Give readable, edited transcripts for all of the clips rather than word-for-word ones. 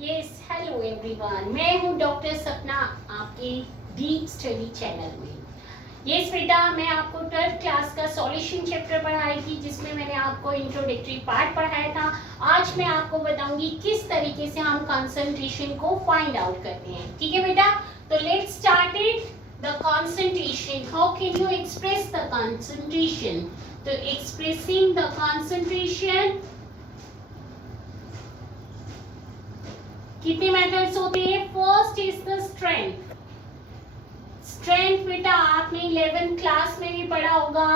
Yes hello everyone, मैं हूं doctor सपना आपके डीप स्टडी चैनल में। यस बेटा, मैं आपको 12th क्लास का सॉल्यूशन चैप्टर पढ़ाई थी, जिसमें मैंने आपको इंट्रोडक्टरी पार्ट पढ़ाया था। आज मैं आपको बताऊंगी किस तरीके से हम कंसंट्रेशन को फाइंड आउट करते हैं। ठीक है बेटा, तो let's start it. The concentration, how can you express the concentration? तो एक्सप्रेसिंग द कंसंट्रेशन, कितने मेथड्स होते हैं? First is the strength. Strength बेटा आपने 11th क्लास में भी पढ़ा होगा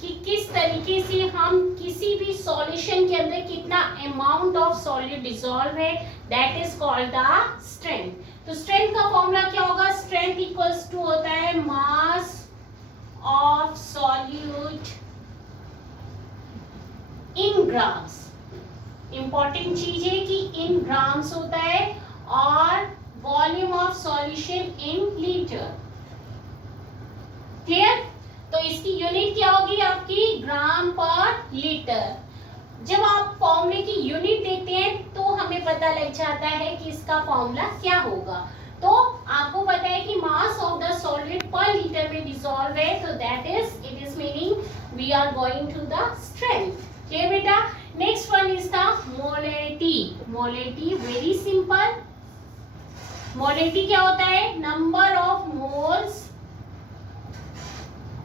कि किस तरीके से हम किसी भी सॉल्यूशन के अंदर कितना अमाउंट ऑफ सॉल्यूट डिसॉल्व है, that is called the strength. तो स्ट्रेंथ का फॉर्मूला क्या होगा? स्ट्रेंथ इक्वल्स टू होता है mass of solute in grams. Important चीज है कि इन ग्राम्स होता है, और volume of solution in litre. Clear? तो इसकी यूनिट क्या होगी आपकी? ग्राम पर लीटर। जब आप फॉर्मूले की यूनिट देखते हैं तो हमें पता लग जाता है कि इसका फॉर्मूला क्या होगा। तो आपको पता है कि mass of the solid per litre में डिसॉल्व है, तो that is it is meaning we are going to the strength. Clear बेटा? Next one is the molarity. Molarity very simple. Molarity क्या होता है? Number of moles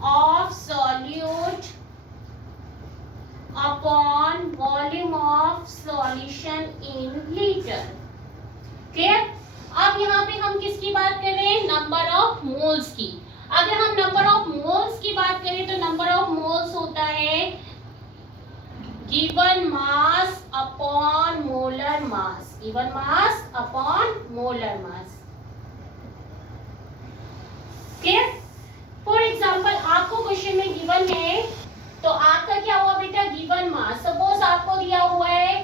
of solute upon volume of solution in litre. Clear? अब यहाँ पे हम किसकी बात कर रहे हैं? नंबर ऑफ मोल्स की। अगर हम नंबर ऑफ मोल्स की बात करें तो नंबर ऑफ मोल्स होता है given mass upon molar mass. Given mass upon molar mass. Clear? For example आपको क्वेश्चन में गिवन है, तो आपका क्या हुआ बेटा? गिवन मास सपोज आपको दिया हुआ है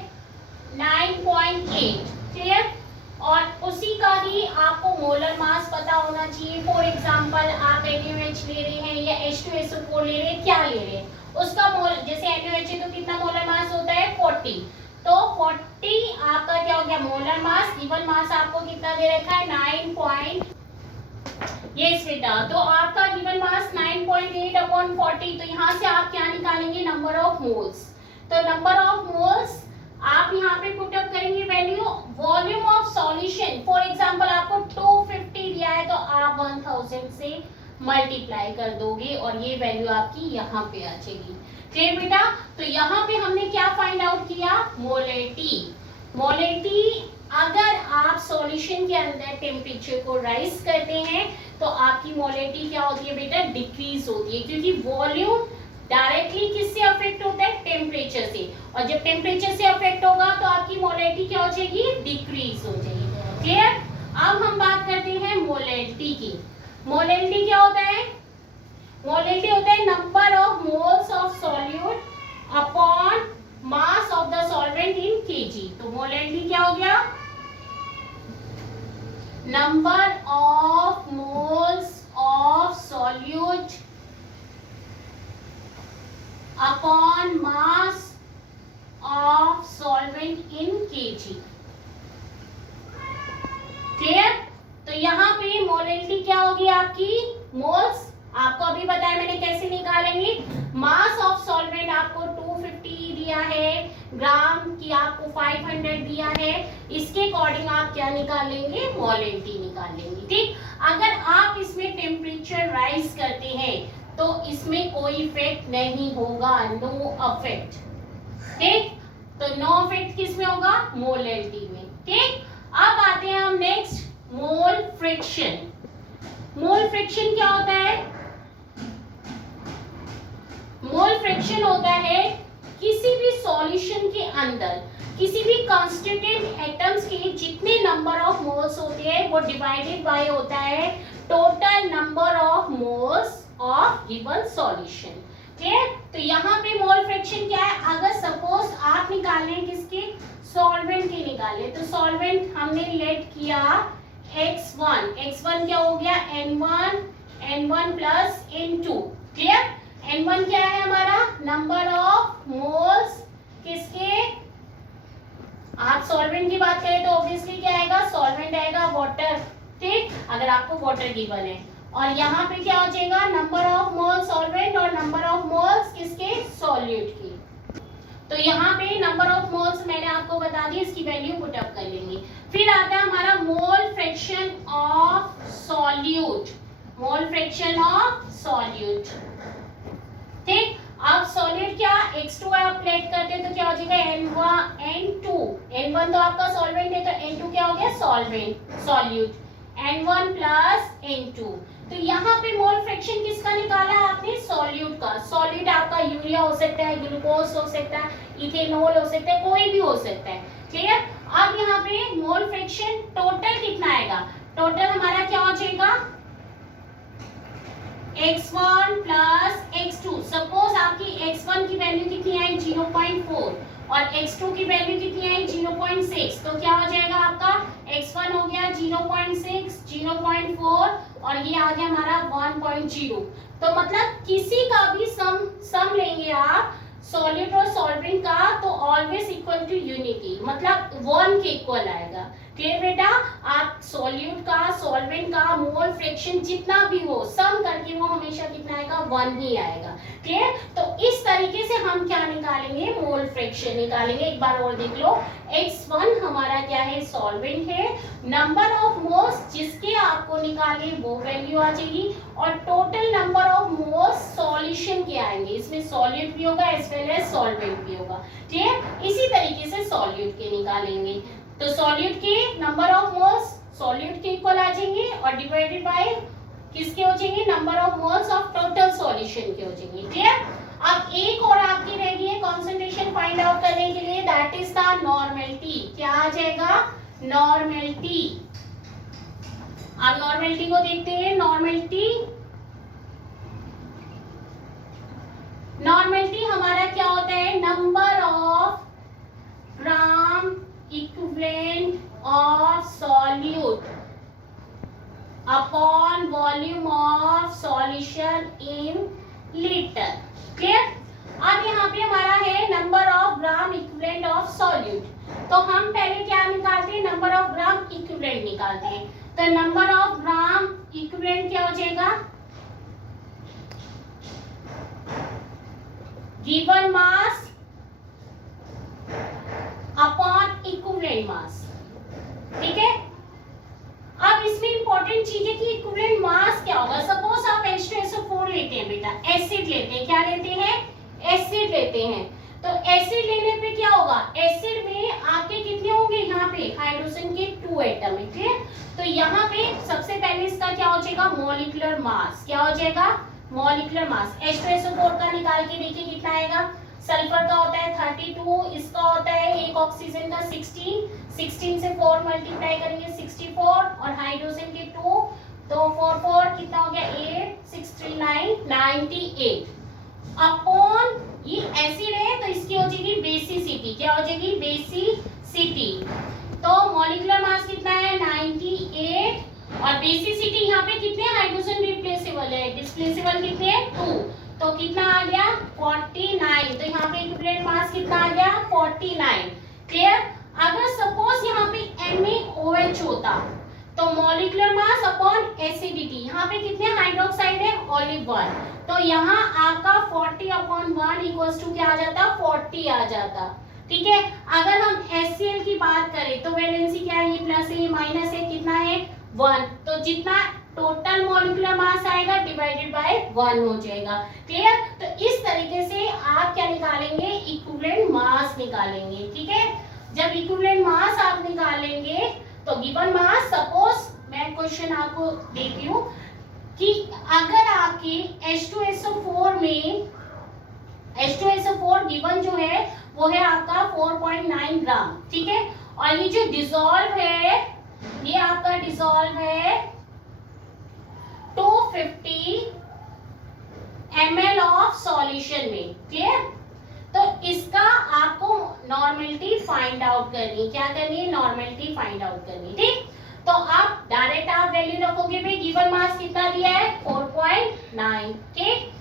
9.8। क्लियर? और उसी का ही आपको मोलर मास पता होना चाहिए। फॉर एग्जाम्पल आप NaOH ले रहे हैं या H2SO4 ले रहे हैं, क्या ले रहे हैं? उसका मोल, जैसे NaOH है तो कितना मोलर मास होता है? 40। तो 40 आपका क्या हो गया? Molar mass. गिवन मास आपको कितना दे रखा है? 9. यस बेटा, तो आपका गिवन मास 9.8 अपॉन 40। तो यहाँ से आप क्या निकालेंगे? Number of moles. तो नंबर ऑफ मोल्स आप यहाँ पे पुट अप करेंगे value. Volume of solution, for example आपको 250 दिया है तो आप 1000 से मल्टीप्लाई कर दोगे और ये वैल्यू आपकी यहाँ पे आ जाएगी। क्लियर बेटा? तो यहाँ पे हमने क्या फाइंड आउट किया? मोलैरिटी। मोलैरिटी, अगर आप सॉल्यूशन के अंदर टेम्परेचर को राइज करते हैं तो आपकी मोलैरिटी क्या होती है बेटा? डिक्रीज होती है, क्योंकि वॉल्यूम डायरेक्टली किससे अफेक्ट होता है? टेम्परेचर से। और जब टेम्परेचर से अफेक्ट होगा तो आपकी मोलैरिटी क्या हो जाएगी? डिक्रीज हो जाएगी। क्लियर? अब हम बात करते हैं मोलैरिटी की। मोलैरिटी क्या होता है? मोलैरिटी होता है number of moles of solute upon mass of the solvent in KG. तो मोलैरिटी क्या हो गया? Number of moles of solute upon mass of solvent in KG. Clear? तो यहाँ पे मोलैरिटी क्या होगी आपकी? मोल्स। आपको अभी बताया मैंने कैसे निकालेंगे। मास ऑफ सॉल्वेंट आपको 250 दिया है, ग्राम की आपको 500 दिया है, इसके अकॉर्डिंग आप क्या निकालेंगे? मोलैरिटी निकालेंगे। ठीक? अगर आप इसमें टेम्परेचर राइज करते हैं तो इसमें कोई इफेक्ट नहीं होगा, नो अफेक्ट। ठीक? तो नो अफेक्ट किस में होगा? मोलैरिटी में। ठीक? अब आते हैं हम next, mole fraction. Mole fraction क्या होता है? मोल फ्रिक्शन होता है किसी भी सॉल्यूशन के अंदर किसी भी कॉन्स्टिट्यूएंट एटम्स के जितने नंबर ऑफ मोल्स होते हैं वो डिवाइडेड बाय होता है total number of moles of given solution. Clear? तो यहाँ पे मोल फ्रिक्शन क्या है? अगर सपोज आप निकालें किसके? सॉल्वेंट के निकाले, तो सॉल्वेंट हमने लेट किया X1। X1 क्या हो गया? N1 plus N2। Clear? N1 क्या है हमारा? नंबर ऑफ मोल्स किसके? आप सॉल्वेंट की बात करें तो ऑब्वियसली क्या है? अगर आपको वाटर गिवन है। और यहाँ पे क्या हो जाएगा, नंबर ऑफ मोल सॉल्वेंट और नंबर ऑफ मोल्स किसके, सॉल्यूट की। तो यहाँ पे नंबर ऑफ मोल्स मैंने आपको बता दिया, इसकी वैल्यू पुट अप कर लेंगे। फिर आता है हमारा mole fraction of solute, mole fraction of solute. ठीक, अब सॉल्यूट क्या X2 आप प्लेट करते हैं तो क्या हो जाएगा N1 N2, N1 तो आपका सॉल्वेंट है तो N2 क्या हो गया, solvent solute, N1 plus N2। तो यहाँ पे मोल फ्रैक्शन किसका निकाला है आपने, सॉल्यूट का। सॉल्यूट आपका यूरिया हो सकता है, ग्लूकोज हो सकता है, इथेनॉल हो सकता है, कोई भी हो सकता है। क्लियर। अब यहाँ पे मोल फ्रैक्शन टोटल कितना आएगा, टोटल हमारा क्या हो जाएगा x1 प्लस x2। सपोज आपकी x1 की वैल्यू कितनी आई 0.4 और x2 की वैल्यू कितनी आई 0.6, तो क्या हो जाएगा आपका x1 हो गया 0.6, 0.4 और ये आ गया हमारा 1.0। तो मतलब किसी का भी सम लेंगे आप सॉल्यूट और सॉल्वेंट का तो ऑलवेज इक्वल टू यूनिटी, मतलब 1 के इक्वल आएगा। क्लियर बेटा, आप सॉल्यूट का सॉल्वेंट का मोल फ्रैक्शन जितना भी हो सम करके वो हमेशा कितना आएगा, 1 ही आएगा। क्लियर। तो इस तरीके से हम क्या निकालेंगे, मोल फ्रैक्शन निकालेंगे। एक बार और देख लो, x1 हमारा क्या है, सॉल्वेंट है, नंबर ऑफ मोल्स जिसके आपको निकाले वो वैल्यू आ जाएगी और total number of moles solution के आएंगे, इसमें सॉल्यूट भी होगा एज वेल एज सॉल्वेंट भी होगा। ठीक, इसी तरीके से सॉल्यूट के निकालेंगे तो सॉल्यूट के नंबर ऑफ मोल्स सॉल्यूट के इक्वल आ जाएंगे और डिवाइडेड बाय किसके हो जाएंगे, number of moles of total solution के हो जाएंगे। क्लियर। अब एक और आपकी रह गई है कंसंट्रेशन फाइंड आउट करने के लिए, दैट इज द नॉर्मेलिटी। क्या आ जाएगा, नॉर्मेलिटी। अब नॉर्मेलिटी को देखते हैं। नॉर्मेलिटी हमारा क्या होता है, number of gram equivalent of solute upon volume of solution in litre. Clear. अब यहाँ पे हमारा है number of gram equivalent of solute, तो हम पहले क्या निकालते हैं, नंबर ऑफ ग्राम इक्विवेलेंट निकालते हैं। तो नंबर ऑफ ग्राम इक्विवेलेंट क्या हो जाएगा, given mass upon equivalent mass. ठीक है। अब इसमें इंपॉर्टेंट चीज है कि इक्विवेलेंट मास क्या होगा। सपोज आप H2SO4 लेते हैं बेटा, एसिड लेते हैं, क्या लेते हैं, एसिड लेते हैं। तो एसिड लेने पे क्या होगा, एसिड में आपके कितने होंगे, यहाँ पे हाइड्रोजन के 2 एटम है। ठीक, तो यहाँ पे सबसे पहले इसका क्या हो जाएगा, मॉलिक्यूलर मास। क्या हो जाएगा, मॉलिक्यूलर मास। H2SO4 का निकाल के देखिए कितना आएगा, सल्फर का होता है 32, इसका होता है एक ऑक्सीजन का 16 से 4 मल्टीप्लाई करेंगे 64 और हाइड्रोजन के 2 तो 4 कितना हो गया 8, 6 3 9 98 अपॉन ये एसिड है तो इसकी हो जाएगी बेसिसिटी। क्या हो जाएगी, बेसिसिटी। तो मॉलिक्यूलर मास कितना है 98 और बेसिसिटी यहाँ पे कितने हाइड्रोजन रिप्लेसेबल है, डिस्प्लेसेबल कितने हैं 2, तो कितना आ गया 49। तो यहाँ पे इक्विवेलेंट मास कितना आ गया 49। क्लियर। अगर सपोज यहाँ पे NaOH होता तो मॉलिक्यूलर मास अपॉन एसिडिटी, यहाँ पे कितने हाइड्रोक्साइड है ओनली 1, तो यहाँ आपका 40 अपॉन 1 इक्वल्स टू क्या आ जाता, 40 आ जाता। ठीक है। अगर हम HCl की बात करें तो वैलेंसी क्या है, ये प्लस है ये माइनस है, कितना है 1, तो जितना टोटल मॉलिक्यूलर मास आएगा डिवाइडेड बाय 1 हो जाएगा। क्लियर। तो इस तरीके से आप क्या निकालेंगे, इक्विवेलेंट मास निकालेंगे। ठीक है। जब इक्विवेलेंट मास आप निकालेंगे तो गिवन मास, सपोज मैं क्वेश्चन आपको देती हूँ कि अगर आपके H2SO4 में H2SO4 गिवन जो है वो है आपका 4.9 ग्राम। ठीक है। और ये जो डिसॉल्व है ये आपका डिसॉल्व है 250 ml ऑफ सॉल्यूशन में। क्लियर। तो इसका आपको नॉर्मेलिटी फाइंड आउट करनी है। क्या करनी है, नॉर्मेलिटी फाइंड आउट करनी है। ठीक। तो आप डायरेक्ट आप वैल्यू रखोगे भाई गिवन मास कितना दिया है 4.9। ठीक।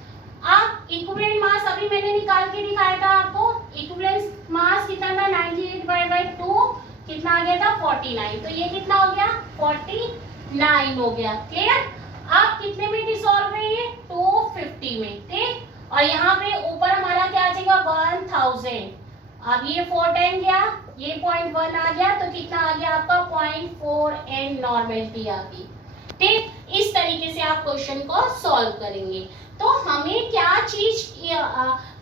अब इक्विवेलेंट मास अभी मैंने निकाल के दिखाया था आपको, इक्विवेलेंट मास कितना था 98/2 कितना आ गया था 49, तो ये कितना हो गया 49। 9 हो गया। क्लियर? अब कितने में डिसॉल्व है ये? 250 में। ठीक, और यहाँ पे ऊपर हमारा क्या आ जाएगा? 1000। अब ये 4 टाइम गया, ये 0.1 आ गया, तो कितना आ गया आपका? 0.4 एंड नॉर्मेलिटी आ गई। ठीक, इस तरीके से आप क्वेश्चन को सॉल्व करेंगे। तो हमें क्या चीज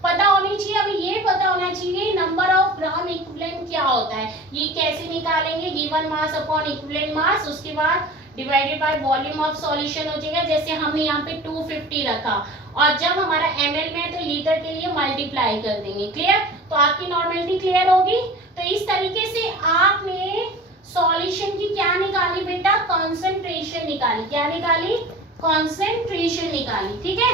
पता होनी चाहिए? अभी ये पता होना चाहिए नंबर ऑफ ग्राम इक्विवेलेंट क्या होता है। ये कैसे निकालेंगे? Given mass upon equivalent mass, उसके बाद divided by volume of solution हो जाएगा। जैसे हमने यहाँ पे 250 रखा, और जब हमारा ml में है तो लीटर के लिए मल्टीप्लाई कर देंगे। क्लियर? तो आपकी नॉर्मेलिटी क्लियर होगी। तो इस तरीके से आपने सॉल्यूशन की क्या निकाली बेटा? कंसंट्रेशन निकाली। क्या निकाली? कंसंट्रेशन निकाली। ठीक है,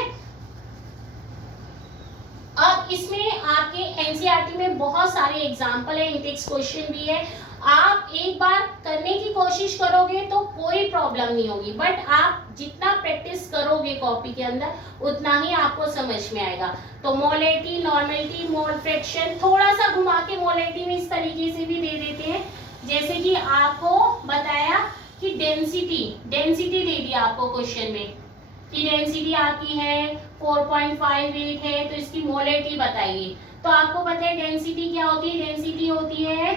अब इसमें आपके एनसीईआरटी में बहुत सारे एग्जाम्पल है, इंटेक्स क्वेश्चन भी है। आप एक बार करने की कोशिश करोगे तो कोई प्रॉब्लम नहीं होगी, बट आप जितना प्रैक्टिस करोगे कॉपी के अंदर उतना ही आपको समझ में आएगा। तो मोलेटी, नॉर्मेलिटी, मोल फ्रैक्शन, थोड़ा सा घुमा के मोलेटी में इस तरीके से भी दे देते हैं। जैसे कि आपको बताया कि डेंसिटी दे दिया आपको क्वेश्चन में कि डेंसिटी आपकी है 4.58 है, तो इसकी मोलेटी बताइए। तो आपको पता है डेंसिटी क्या होती है? डेंसिटी होती है,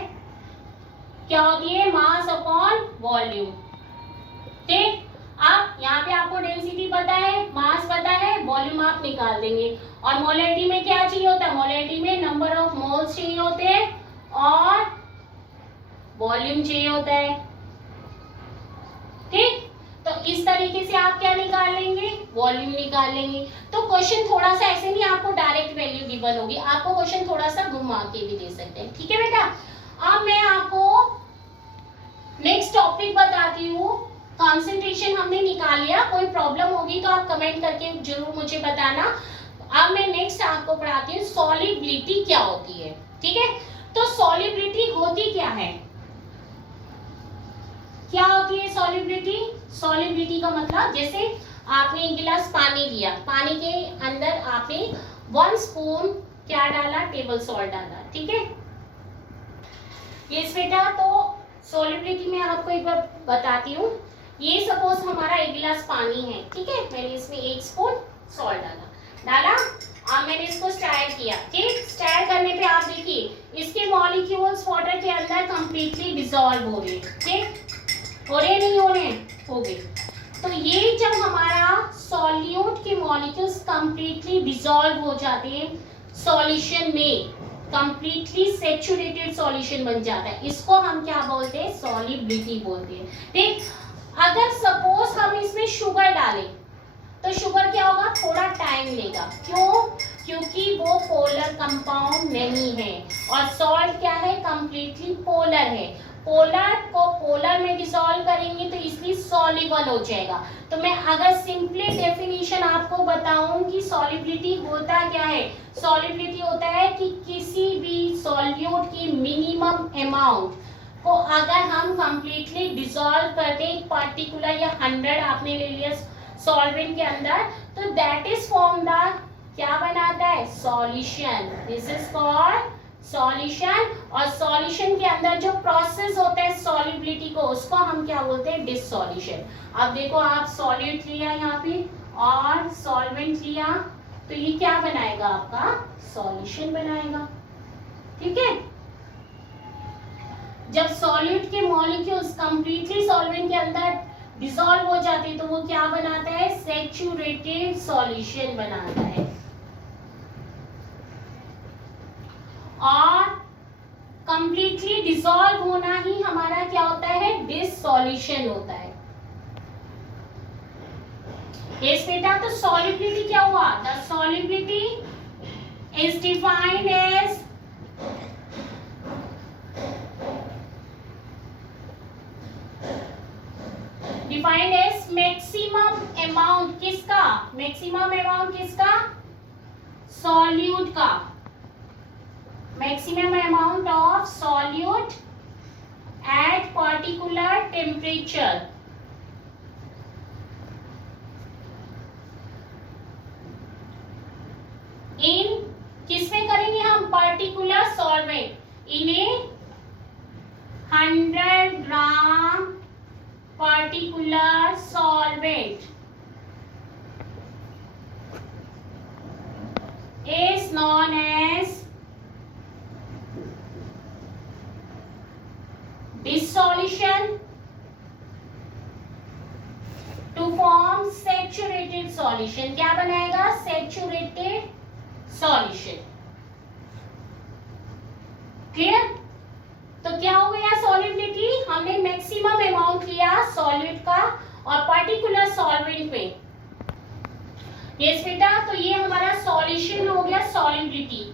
क्या होती है? Mass upon volume. ठीक, अब यहाँ पे आपको डेंसिटी पता है, मास पता है, वॉल्यूम आप निकाल देंगे। और मोलेटी में क्या चाहिए होता है? मोलेटी में नंबर ऑफ मोल्स चाहिए होते हैं और वॉल्यूम चाहिए होता है। ठीक, तो इस तरीके से आप क्या निकाल लेंगे? वॉल्यूम निकाल लेंगे। तो क्वेश्चन थोड़ा सा ऐसे नहीं आपको डायरेक्ट वैल्यू गिवन होगी, आपको क्वेश्चन थोड़ा सा घुमा के भी दे सकते हैं। ठीक है बेटा, अब मैं आपको नेक्स्ट टॉपिक बताती हूँ। कंसंट्रेशन हमने निकाल लिया, कोई प्रॉब्लम होगी तो आप कमेंट करके जरूर मुझे बताना। अब मैं नेक्स्ट आपको पढ़ाती हूँ सॉल्युबिलिटी क्या होती है। ठीक है, तो सॉल्युबिलिटी होती क्या है? क्या होती है सॉल्युबिलिटी? सॉल्युबिलिटी का मतलब, जैसे आपने एक गिलास पानी लिया, पानी के अंदर आपने 1 स्पून क्या डाला? टेबल सॉल्ट डाला। ठीक है, यस बेटा, तो सॉल्युबिलिटी में आपको एक बार बताती हूँ। ये सपोज हमारा एक गिलास पानी है। ठीक है, मैंने इसमें 1 स्पून सॉल्ट डाला। अब मैंने इसको स्टायर किया। ठीक, स्टायर करने पे आप देखिए इसके मॉलिक्यूल्स वाटर के अंदर कंप्लीटली डिसॉल्व हो रहे हैं। ठीक, हो रहे नहीं हो रहे? हो गए। तो ये जब हमारा सॉल्यूट के मॉलिक्यूल्स कंप्लीटली डिसॉल्व हो जाते हैं सॉल्यूशन में, कंप्लीटली सैचुरेटेड सॉल्यूशन बन जाता है, इसको हम क्या बोलते हैं? सॉल्युबिलिटी बोलते हैं। ठीक, अगर सपोज हम इसमें शुगर डालें तो शुगर क्या होगा? थोड़ा टाइम लेगा। क्यों? क्योंकि वो पोलर कंपाउंड नहीं है, और सॉल्ट क्या है? कंप्लीटली पोलर है। पोलर को पोलर में डिसॉल्व करेंगे तो इसलिए सॉल्युबल हो जाएगा। तो मैं अगर सिंपली डेफिनेशन आपको बताऊं कि सॉल्युबिलिटी होता क्या है? सॉल्युबिलिटी होता है कि किसी भी सॉल्यूट की मिनिमम अमाउंट को अगर हम कंप्लीटली डिसॉल्व करते हैं पर्टिकुलर या 100 आपने ले लिया सॉल्वेंट के अंदर, तो दैट इज फॉर्म द क्या बनाता है? Solution. This is called solution. और सॉल्यूशन के अंदर जो प्रोसेस होता है सॉल्युबिलिटी को, उसको हम क्या बोलते हैं? डिसॉल्यूशन। अब देखो, आप सॉल्यूट लिया यहाँ पे और सॉल्वेंट लिया, तो ये क्या बनाएगा? आपका सॉल्यूशन बनाएगा। ठीक है, जब सॉल्यूट के मॉलिक्यूल्स कंप्लीटली सॉल्वेंट के अंदर डिसॉल्व हो जाते हैं तो वो क्या बनाता है? सैचुरेटेड सॉल्यूशन बनाता है। और कंप्लीटली डिसॉल्व होना ही हमारा क्या होता है? डिसॉल्यूशन होता है। यस बेटा, तो सॉल्युबिलिटी क्या हुआ? The solubility is defined as maximum amount किसका? मैक्सिमम अमाउंट किसका? सॉल्यूट का। maximum amount of solute at particular temperature। In किसमें करेंगे हम? Particular solvent. इन्हें 100 gram particular solution to form saturated solution. क्या बनाएगा? Saturated solution. क्लियर? तो क्या हो गया सॉल्युबिलिटी? हमने मैक्सिमम अमाउंट लिया सॉल्यूट का और पर्टिकुलर सॉल्वेंट में। यस बेटा, तो ये हमारा सॉल्यूशन हो गया सॉल्युबिलिटी।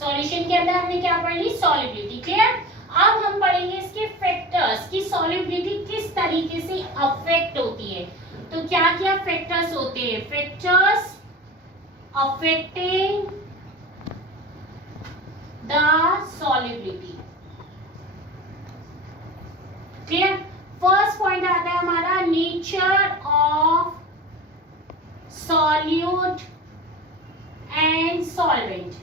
सॉल्यूशन के अंदर हमने क्या पढ़ ली? सॉल्युबिलिटी। क्लियर? अब हम पढ़ेंगे इसके फैक्टर्स की सॉल्युबिलिटी किस तरीके से अफेक्ट होती है। तो क्या क्या फैक्टर्स होते हैं? Factors affecting the solubility. Clear? First point आता है हमारा nature of solute and solvent.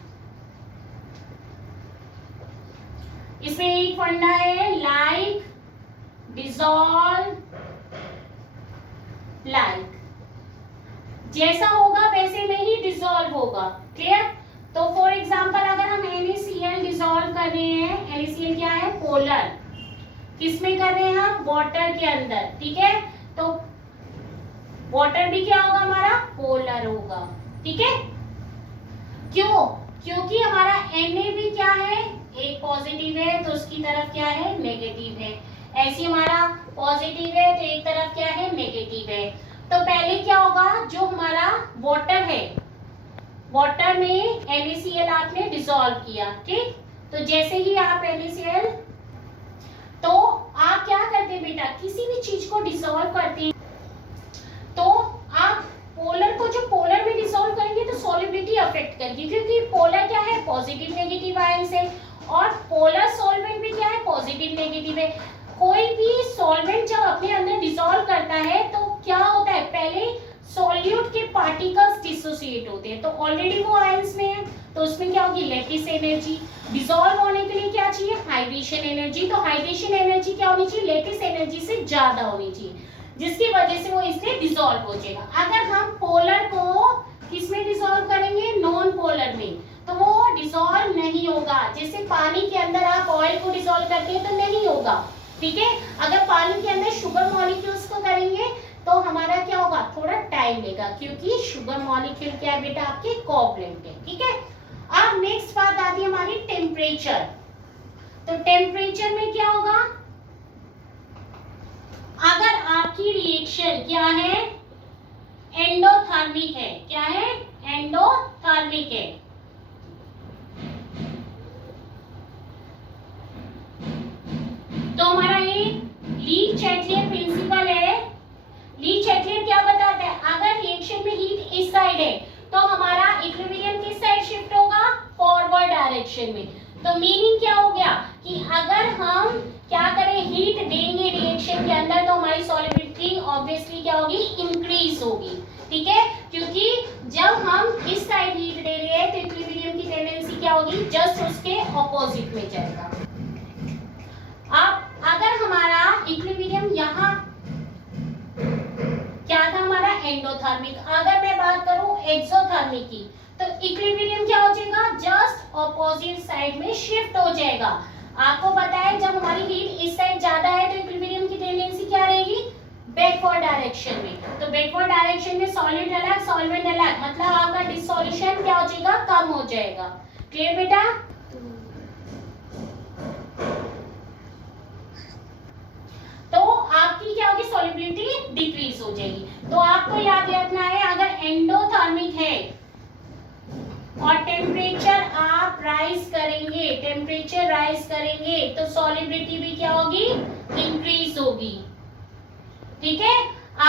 इसमें एक फंडा है लाइक, डिसॉल्व, लाइक। जैसा होगा वैसे में ही डिसॉल्व होगा। क्लियर? तो फॉर एग्जांपल अगर हम NaCl डिसॉल्व कर रहे हैं, NaCl क्या है? पोलर। किसमें कर रहे हैं हम? वाटर के अंदर। ठीक है, तो वाटर भी क्या होगा हमारा? पोलर होगा। ठीक है, क्यों? क्योंकि हमारा Na भी क्या है? एक पॉजिटिव है तो उसकी तरफ क्या है? नेगेटिव है। ऐसे हमारा पॉजिटिव है तो एक तरफ क्या है? नेगेटिव है। तो पहले क्या होगा? जो हमारा वाटर है, वाटर में NaCl आपने डिसॉल्व किया। ठीक, तो जैसे ही आप NaCl, तो आप क्या करते हैं बेटा? किसी भी चीज को डिसॉल्व करते हैं तो आप पोलर को जो पोलर में डिसॉल्व करेंगे तो सॉल्युबिलिटी अफेक्ट करेगी, क्योंकि पोलर क्या है? पॉजिटिव नेगेटिव आयंस है और पोलर सॉल्वेंट भी क्या है? पॉजिटिव नेगेटिव है। कोई भी सॉल्वेंट जब अपने अंदर डिसॉल्व करता है तो क्या होता है? पहले सॉल्यूट के पार्टिकल्स डिसोसिएट होते हैं, तो ऑलरेडी वो आयंस में है तो उसमें क्या होगी? Lattice energy. डिसॉल्व होने के लिए क्या चाहिए? Hydration energy. तो हाइड्रेशन एनर्जी क्या होनी चाहिए? लैटिस एनर्जी से ज्यादा होनी चाहिए, जिसकी वजह से वो इससे डिसॉल्व हो जाएगा। अगर हम पोलर को किसमें डिसॉल्व करेंगे? नॉन पोलर में, तो वो डिसॉल्व नहीं होगा। जैसे पानी के अंदर आप ऑयल को डिसॉल्व करते हैं तो नहीं होगा। ठीक है, अगर पानी के अंदर शुगर मॉलिक्यूल्स को करेंगे तो हमारा क्या होगा? थोड़ा टाइम लेगा, क्योंकि शुगर मॉलिक्यूल क्या है बेटा? आपके कोवलेंट है। ठीक है, अब नेक्स्ट बात आती है हमारी टेम्परेचर। तो टेम्परेचर में क्या होगा? अगर आपकी रिएक्शन क्या है? एंडोथर्मिक है। क्या है? एंडोथर्मिक है। तो हमारा ये ली चैटलियर प्रिंसिपल है। ली चैटलियर क्या बताता है? अगर रिएक्शन में हीट इस साइड है तो हमारा इक्विलिब्रियम किस साइड शिफ्ट होगा? फॉरवर्ड डायरेक्शन में। तो मीनिंग क्या हो गया कि अगर हम क्या करें? हीट देंगे रिएक्शन के अंदर तो हमारी सॉल्युबिलिटी ऑब्वियसली क्या होगी? इंक्रीज होगी। ठीक है, क्योंकि जब हम इस साइड हीट दे रहे हैं तो इक्विलिब्रियम की टेंडेंसी क्या होगी? जस्ट उसके ऑपोजिट में जाएगा। अब अगर हमारा इक्विलिब्रियम यहाँ क्या था? हमारा एंडोथर्मिक। अगर मैं बात करूं एक्सोथर्मिक की, तो इक्विलिब्रियम क्या हो जाएगा? जस्ट ऑपोजिट साइड में शिफ्ट हो जाएगा। आपको पता है जब हमारी हीट इस साइड ज्यादा है तो इक्विलिब्रियम की टेंडेंसी क्या रहेगी? बैकवर्ड डायरेक्शन में। तो बैकवर्ड डायरेक्शन में सॉल्यूट अलग, सॉल्वेंट अलग, मतलब आपका डिसोल्यूशन क्या हो जाएगा? कम हो जाएगा। क्लियर बेटा? तो आपकी क्या होगी? सॉल्युबिलिटी डिक्रीज हो जाएगी। तो आपको याद रखना है, अगर एंडोथर्मिक है और टेम्परेचर आप राइज करेंगे, टेम्परेचर राइज करेंगे तो सॉल्युबिलिटी भी क्या होगी? इंक्रीज होगी। ठीक है,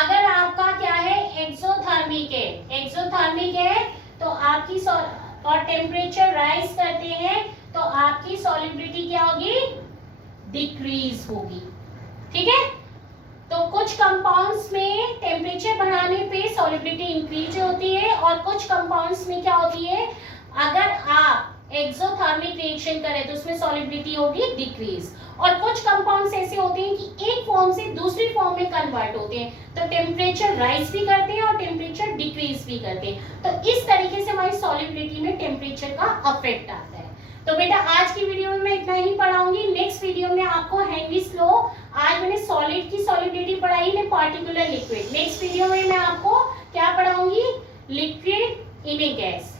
अगर आपका क्या है? एक्सोथर्मिक है, एक्सोथर्मिक है तो आपकी और टेम्परेचर राइज करते हैं तो आपकी सॉल्युबिलिटी क्या होगी? डिक्रीज होगी। ठीक है, तो कुछ कंपाउंड्स में टेम्परेचर बढ़ाने पे सॉल्युबिलिटी इंक्रीज होती है और कुछ कंपाउंड्स में क्या होती है? अगर आप एक्सोथर्मिक रिएक्शन करें तो उसमें सॉल्युबिलिटी होगी डिक्रीज। और कुछ कंपाउंड्स ऐसे होते हैं कि एक फॉर्म से दूसरी फॉर्म में कन्वर्ट होते हैं, तो टेम्परेचर राइज भी करते हैं और टेम्परेचर डिक्रीज भी करते हैं। तो इस तरीके से हमारी सॉल्युबिलिटी में टेम्परेचर का अफेक्ट आता है। तो बेटा आज की वीडियो में मैं इतना ही पढ़ाऊंगी। नेक्स्ट वीडियो में आपको हेनरीज लॉ आज मैंने सॉलिड की सॉलिबिलिटी पढ़ाई है, पार्टिकुलर लिक्विड। नेक्स्ट वीडियो में मैं आपको क्या पढ़ाऊंगी, liquid in a gas.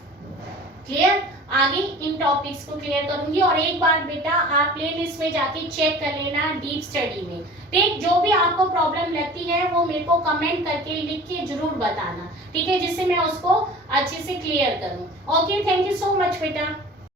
Clear, आगे इन टॉपिक्स को क्लियर करूंगी। और एक बार बेटा आप प्लेलिस्ट में जाके चेक कर लेना डीप स्टडी में, ठीक, जो भी आपको प्रॉब्लम लगती है वो मेरे को कमेंट करके लिख के जरूर बताना, ठीक है, जिससे मैं उसको अच्छे से क्लियर करूं। Okay, thank you so much बेटा।